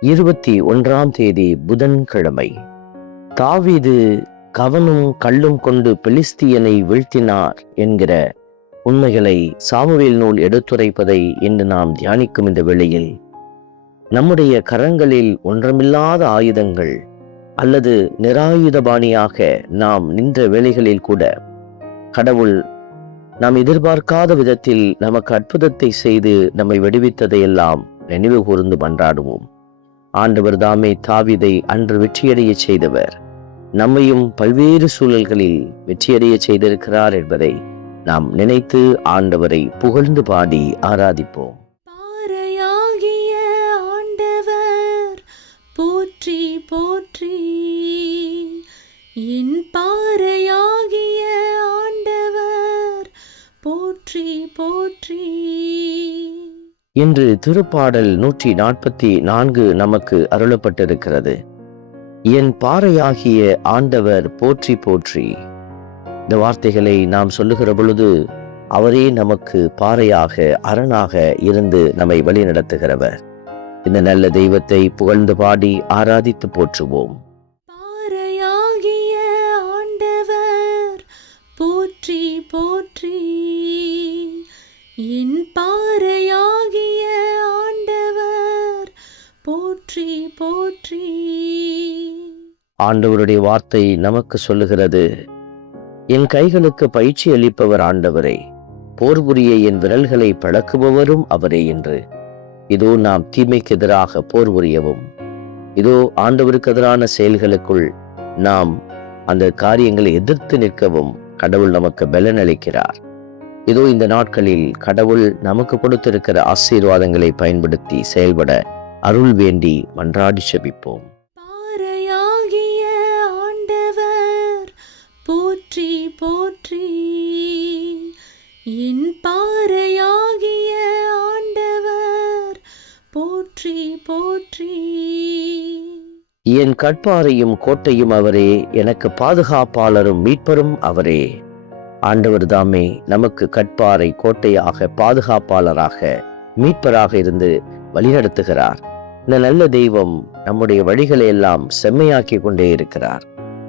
இருபத்தி ஒன்றாம் தேதி புதன்கிழமை. தாவீது கவனும் கல்லும் கொண்டு பெலிஸ்தியனை வீழ்த்தினார் என்கிற உண்மைகளை சாமுவேல் நூல் எடுத்துரைப்பதை இன்று நாம் தியானிக்கும் இந்த வேளையில் நம்முடைய கரங்களில் ஒன்றமில்லாத ஆயுதங்கள் அல்லது நிராயுதபாணியாக நாம் நின்ற வேளைகளில் கூட கடவுள் நாம் எதிர்பார்க்காத விதத்தில் நமக்கு அற்புதத்தை செய்து நம்மை விடுவித்ததையெல்லாம் நினைவு கூர்ந்து மன்றாடுவோம். ஆண்டவர் தாமே தாவிதை அன்று வெற்றியடைய செய்தவர். நம்மையும் பல்வேறு சூழல்களில் வெற்றியடைய செய்திருக்கிறார் என்பதை நாம் நினைத்து ஆண்டவரை புகழ்ந்து பாடி ஆராதிப்போம். இன்று திருப்பாடல் நூற்றி நாற்பத்தி நான்கு நமக்கு அருளப்பட்டிருக்கிறது. என் பாறையாகிய ஆண்டவர் போற்றி போற்றி. இந்த வார்த்தைகளை நாம் சொல்லுகிற பொழுது அவரே நமக்கு பாறையாக அரணாக இருந்து நம்மை வழிநடத்துகிறவர். இந்த நல்ல தெய்வத்தை புகழ்ந்து பாடி ஆராதித்து போற்றுவோம். போற்றி ஆண்டவருடைய வார்த்தை நமக்கு சொல்லுகிறது என் கைகளுக்கு பயிற்சி அளிப்பவர் ஆண்டவரே போர் புரிய என் விரல்களை பழக்குபவரும் அவரே என்று. இதோ நாம் தீமைக்கு எதிராக போர் புரியவும் இதோ ஆண்டவருக்கு எதிரான செயல்களுக்குள் நாம் அந்த காரியங்களை எதிர்த்து நிற்கவும் கடவுள் நமக்கு பலன் அளிக்கிறார். இதோ இந்த நாட்களில் கடவுள் நமக்கு கொடுத்திருக்கிற ஆசீர்வாதங்களை பயன்படுத்தி செயல்பட அருள் வேண்டி மன்றாடி செபிப்போம். பாறையாகிய ஆண்டவர் போற்றி போற்றி. என் பாறையாகிய ஆண்டவர் போற்றி போற்றி. என் கட்பாரையும் கோட்டையும் அவரே எனக்கு பாதுகாப்பாளரும் மீட்பரும் அவரே. ஆண்டவர் தாமே நமக்கு கட்பாறை கோட்டையாக பாதுகாப்பாளராக மீட்பராக இருந்து வழிநடத்துகிறார். இந்த நல்ல தெய்வம் நம்முடைய வழிகளை எல்லாம் செம்மையாக்கி கொண்டே இருக்கிறார்.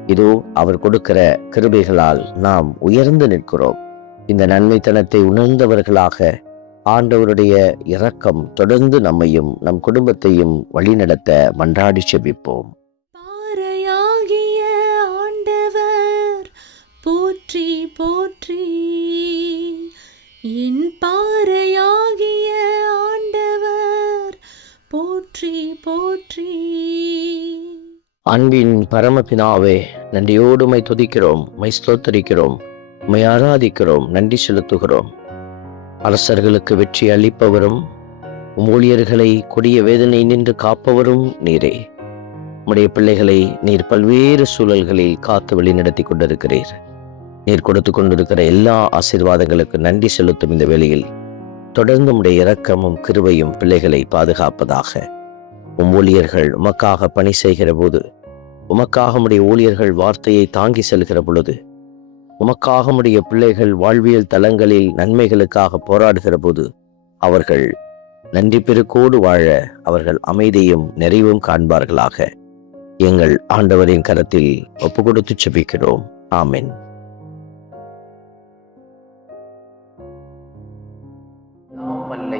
இதோ அவர் கொடுக்கிற கிருபைகளால் நாம் உயர்ந்து நிற்கிறோம். இந்த நன்மைத்தனத்தை உணர்ந்தவர்களாக ஆண்டவருடைய இரக்கம் தொடர்ந்து நம்மையும் நம் குடும்பத்தையும் வழிநடத்த மன்றாடி செபிப்போம். பாறையாகிய ஆண்டவர் போற்றி போற்றி. என் பாறை போற்றி. அன்பின் பரமபினாவே நன்றியோடு மை துதிக்கிறோம் மை ஸ்தோத்தரிக்கிறோம் மை ஆராதிக்கிறோம் நன்றி செலுத்துகிறோம். அரசர்களுக்கு வெற்றி அளிப்பவரும் ஊழியர்களை கொடிய வேதனை நின்று காப்பவரும் நீரே. உம்முடைய பிள்ளைகளை நீர் பல்வேறு சூழல்களில் காத்து வழிநடத்தி கொண்டிருக்கிறீர். நீர் கொடுத்து கொண்டிருக்கிற எல்லா ஆசீர்வாதங்களுக்கு நன்றி செலுத்தும் இந்த வேளையில் தொடர்ந்து உம்முடைய இரக்கமும் கிருவையும் பிள்ளைகளை பாதுகாப்பதாக. உம் ஊழியர்கள் உமக்காக பணி செய்கிற போது உமக்காக உடைய ஊழியர்கள் வார்த்தையை தாங்கி செல்கிற பொழுது உமக்காக உடைய பிள்ளைகள் வாழ்வியல் தலங்களில் நன்மைகளுக்காக போராடுகிற போது அவர்கள் நன்றி பெருக்கோடு வாழ அவர்கள் அமைதியும் நிறைவும் காண்பார்களாக. எங்கள் ஆண்டவரின் கரத்தில் ஒப்பு கொடுத்து செபிக்கிறோம். ஆமென்.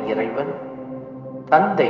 இறைவன் தந்தை